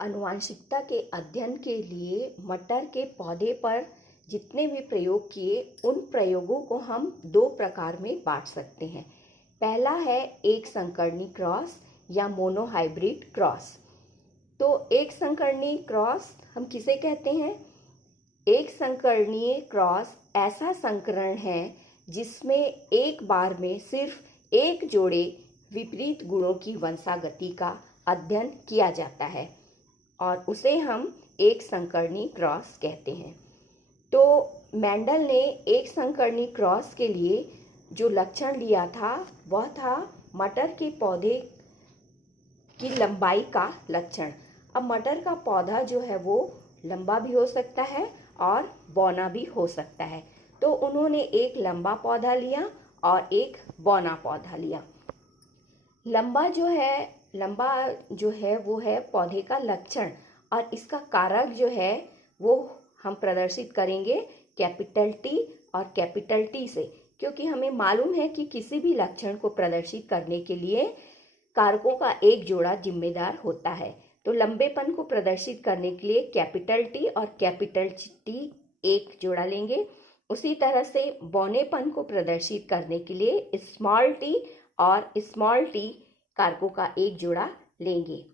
आनुवंशिकता के अध्ययन के लिए मटर के पौधे पर जितने भी प्रयोग किए उन प्रयोगों को हम दो प्रकार में बांट सकते हैं। पहला है एक संकरणी क्रॉस या मोनोहाइब्रिड क्रॉस। तो एक संकरणी क्रॉस हम किसे कहते हैं? एक संकरणीय क्रॉस ऐसा संकरण है जिसमें एक बार में सिर्फ एक जोड़े विपरीत गुणों की वंशागति का अध्ययन किया जाता है और उसे हम एक संकरणी क्रॉस कहते हैं। तो मेंडल ने एक संकरणी क्रॉस के लिए जो लक्षण लिया था वह था मटर के पौधे की लंबाई का लक्षण। अब मटर का पौधा जो है वो लंबा भी हो सकता है और बौना भी हो सकता है। तो उन्होंने एक लंबा पौधा लिया और एक बौना पौधा लिया। लंबा जो है वो है पौधे का लक्षण और इसका कारक जो है वो हम प्रदर्शित करेंगे कैपिटल टी और कैपिटल टी से, क्योंकि हमें मालूम है कि किसी भी लक्षण को प्रदर्शित करने के लिए कारकों का एक जोड़ा जिम्मेदार होता है। तो लंबेपन को प्रदर्शित करने के लिए कैपिटल टी और कैपिटल टी एक जोड़ा लेंगे। उसी तरह से बौनेपन को प्रदर्शित करने के लिए स्मॉल टी और स्मॉल टी कारकों का एक जोड़ा लेंगे।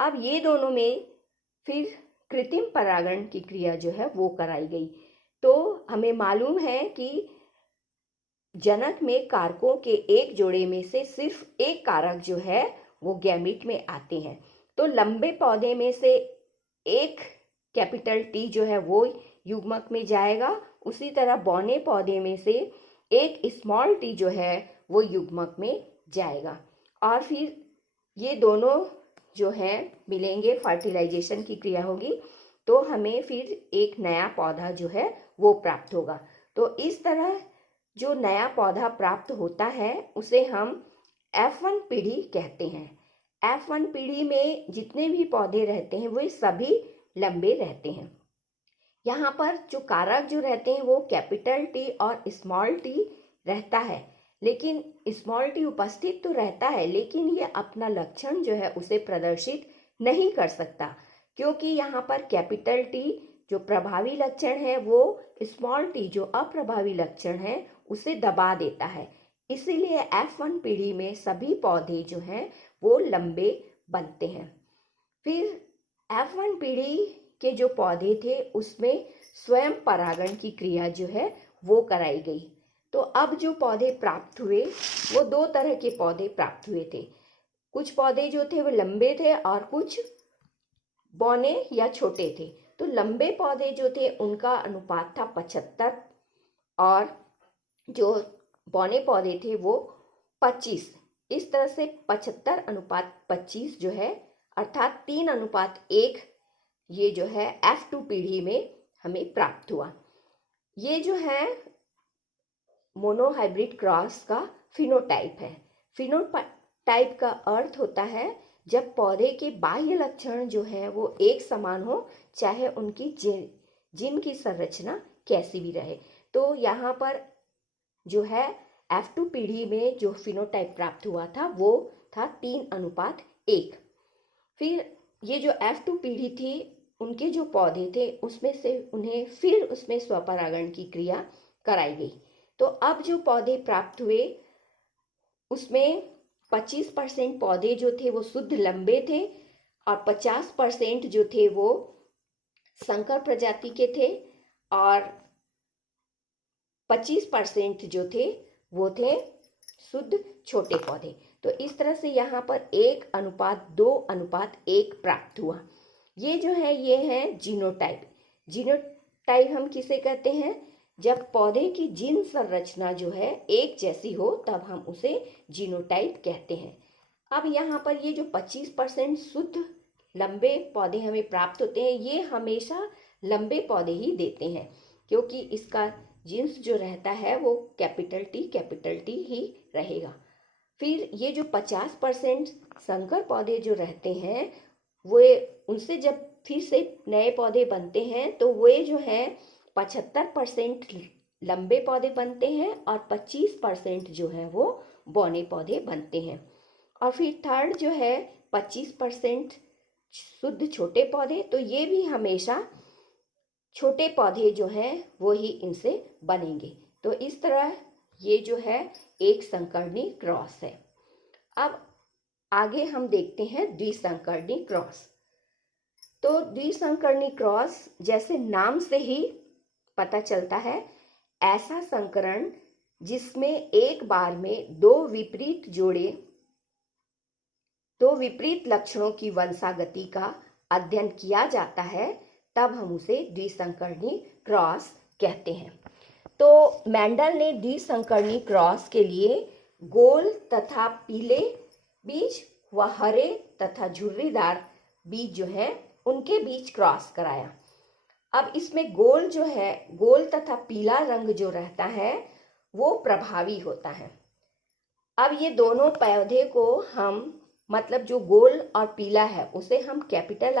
अब ये दोनों में फिर कृत्रिम परागण की क्रिया जो है वो कराई गई। तो हमें मालूम है कि जनक में कारकों के एक जोड़े में से सिर्फ एक कारक जो है वो गैमीट में आते हैं। तो लंबे पौधे में से एक कैपिटल टी जो है वो युग्मक में जाएगा, उसी तरह बौने पौधे में से एक स्मॉल टी जो है वो युग्मक में जाएगा और फिर ये दोनों जो है मिलेंगे, फर्टिलाइजेशन की क्रिया होगी तो हमें फिर एक नया पौधा जो है वो प्राप्त होगा। तो इस तरह जो नया पौधा प्राप्त होता है उसे हम F1 पीढ़ी कहते हैं। F1 पीढ़ी में जितने भी पौधे रहते हैं वे सभी लंबे रहते हैं। यहाँ पर जो कारक जो रहते हैं वो कैपिटल टी और स्मॉल टी रहता है, लेकिन स्मॉल टी उपस्थित तो रहता है लेकिन ये अपना लक्षण जो है उसे प्रदर्शित नहीं कर सकता, क्योंकि यहाँ पर कैपिटल टी जो प्रभावी लक्षण है वो स्मॉल टी जो अप्रभावी लक्षण है उसे दबा देता है। इसीलिए F1 पीढ़ी में सभी पौधे जो हैं वो लंबे बनते हैं। फिर F1 पीढ़ी के जो पौधे थे उसमें स्वयं परागण की क्रिया जो है वो कराई गई। तो अब जो पौधे प्राप्त हुए वो दो तरह के पौधे प्राप्त हुए थे। कुछ पौधे जो थे वो लंबे थे और कुछ बौने या छोटे थे। तो लंबे पौधे जो थे उनका अनुपात था 75 और जो बौने पौधे थे वो 25। इस तरह से 75:25 जो है अर्थात 3:1 ये जो है F2 पीढ़ी में हमें प्राप्त हुआ। ये जो है मोनोहाइब्रिड क्रॉस का फिनोटाइप है। फिनोटाइप का अर्थ होता है जब पौधे के बाह्य लक्षण जो है वो एक समान हो, चाहे उनकी जीन की संरचना कैसी भी रहे। तो यहाँ पर जो है F2 पीढ़ी में जो फिनोटाइप प्राप्त हुआ था वो था 3:1। फिर ये जो F2 पीढ़ी थी उनके जो पौधे थे उसमें से उन्हें फिर उसमें स्वपरागण की क्रिया कराई गई। तो अब जो पौधे प्राप्त हुए उसमें 25% पौधे जो थे वो शुद्ध लंबे थे और 50% जो थे वो संकर प्रजाति के थे और 25% जो थे वो थे शुद्ध छोटे पौधे। तो इस तरह से यहाँ पर 1:2:1 प्राप्त हुआ। ये जो है ये है जीनोटाइप। जीनोटाइप हम किसे कहते हैं? जब पौधे की जीन संरचना जो है एक जैसी हो तब हम उसे जीनोटाइप कहते हैं। अब यहाँ पर ये जो 25% शुद्ध लंबे पौधे हमें प्राप्त होते हैं ये हमेशा लंबे पौधे ही देते हैं, क्योंकि इसका जीन्स जो रहता है वो कैपिटल टी ही रहेगा। फिर ये जो 50% संकर पौधे जो रहते हैं वे उनसे जब फिर से नए पौधे बनते हैं तो वे जो है 75% लंबे पौधे बनते हैं और 25% जो है वो बौने पौधे बनते हैं। और फिर थर्ड जो है 25% शुद्ध छोटे पौधे, तो ये भी हमेशा छोटे पौधे जो हैं वो ही इनसे बनेंगे। तो इस तरह ये जो है एक संकरणी क्रॉस है। अब आगे हम देखते हैं द्विसंकरणी क्रॉस। तो द्विसंकरणी क्रॉस जैसे नाम से ही पता चलता है, ऐसा संकरण जिसमें एक बार में दो विपरीत लक्षणों की वंशागति का अध्ययन किया जाता है, तब हम उसे द्विसंकरणी क्रॉस कहते हैं। तो मेंडल ने द्विसंकरणी क्रॉस के लिए गोल तथा पीले बीज व हरे तथा झुर्रीदार बीज जो है उनके बीच क्रॉस कराया। अब इसमें गोल तथा पीला रंग जो रहता है वो प्रभावी होता है। अब ये दोनों पौधे को हम, मतलब जो गोल और पीला है उसे हम कैपिटल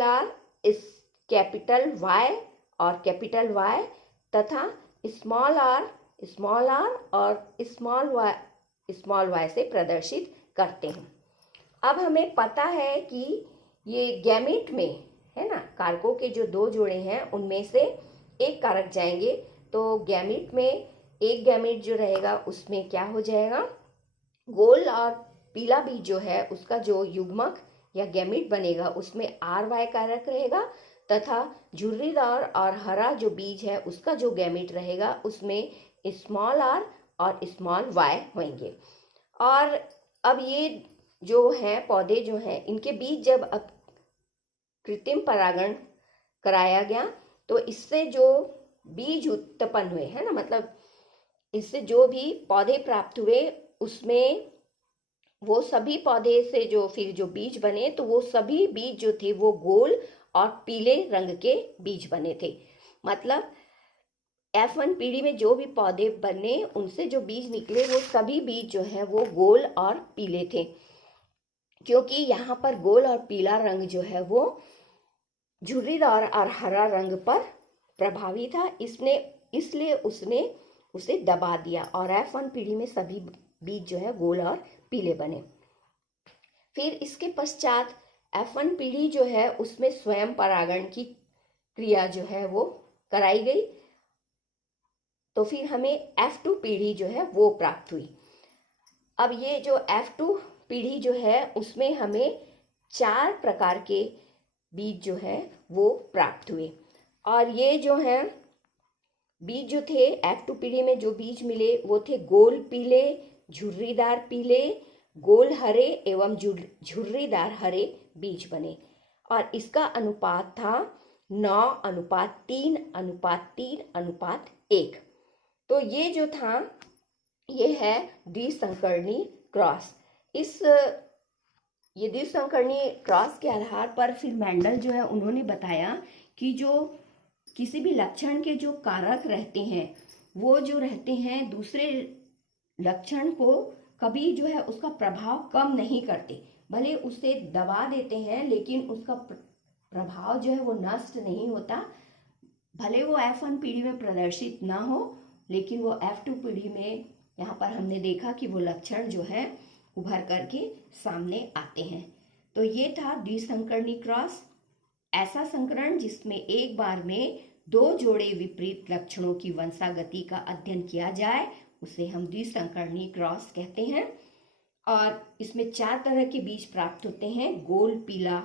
आर, इस कैपिटल वाई और कैपिटल वाई तथा स्मॉल आर और स्मॉल वाई से प्रदर्शित करते हैं। अब हमें पता है कि ये गैमेट में है ना, कारकों के जो दो जोड़े हैं उनमें से एक कारक जाएंगे, तो गैमेट में एक गैमेट जो रहेगा उसमें क्या हो जाएगा, गोल और पीला बीज जो है उसका जो युग्मक या गैमेट बनेगा उसमें आर वाई कारक रहेगा, तथा झुर्रीदार और हरा जो बीज है उसका जो गैमेट रहेगा उसमें स्मॉल आर और स्मॉल वाई होंगे। और अब ये जो है पौधे जो हैं इनके बीच जब कृत्रिम परागण कराया गया तो इससे जो बीज उत्पन्न हुए है ना, मतलब इससे जो भी पौधे प्राप्त हुए उसमें वो सभी पौधे से जो फिर जो बीज बने तो वो सभी बीज जो थे वो गोल और पीले रंग के बीज बने थे। मतलब F1 पीढ़ी में जो भी पौधे बने उनसे जो बीज निकले वो सभी बीज जो है वो गोल और पीले थे, क्योंकि यहाँ पर गोल और पीला रंग जो है वो झुर्रीदार और हरा रंग पर प्रभावी था, इसलिए उसने उसे दबा दिया और F1 पीढ़ी में सभी बीज जो है गोल और पीले बने। फिर इसके पश्चात F1 पीढ़ी जो है उसमें स्वयं परागण की क्रिया जो है वो कराई गई, तो फिर हमें F2 पीढ़ी जो है वो प्राप्त हुई। अब ये जो F2 पीढ़ी जो है उसमें हमें 4 प्रकार के बीज जो है वो प्राप्त हुए, और ये जो है बीज जो थे F2 पीढ़ी में जो बीज मिले वो थे गोल पीले, झुर्रीदार पीले, गोल हरे एवं झुर्रीदार हरे बीज बने, और इसका अनुपात था 9:3:3:1। तो ये जो था ये है द्विसंकरणी क्रॉस। ये द्विसंकरणी क्रॉस के आधार पर फिर मेंडल जो है उन्होंने बताया कि जो किसी भी लक्षण के जो कारक रहते हैं वो जो रहते हैं दूसरे लक्षण को कभी जो है उसका प्रभाव कम नहीं करते, भले उसे दबा देते हैं लेकिन उसका प्रभाव जो है वो नष्ट नहीं होता। भले वो F1 पीढ़ी में प्रदर्शित ना हो लेकिन वो F2 पीढ़ी में यहाँ पर हमने देखा कि वो लक्षण जो है उभर करके सामने आते हैं। तो ये था द्विसंकरणी क्रॉस, ऐसा संकरण जिसमें एक बार में दो जोड़े विपरीत लक्षणों की वंशागति का अध्ययन किया जाए उसे हम द्विसंकरणी क्रॉस कहते हैं। और इसमें 4 तरह के बीज प्राप्त होते हैं। गोल पीला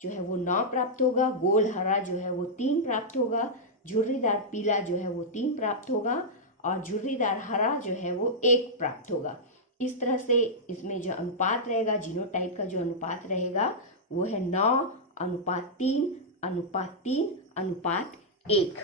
जो है वो 9 प्राप्त होगा, गोल हरा जो है वो 3 प्राप्त होगा, झुर्रीदार पीला जो है वो 3 प्राप्त होगा और झुर्रीदार हरा जो है वो 1 प्राप्त होगा। इस तरह से इसमें जो अनुपात रहेगा, जीनोटाइप का जो अनुपात रहेगा वो है 9:3:3:1।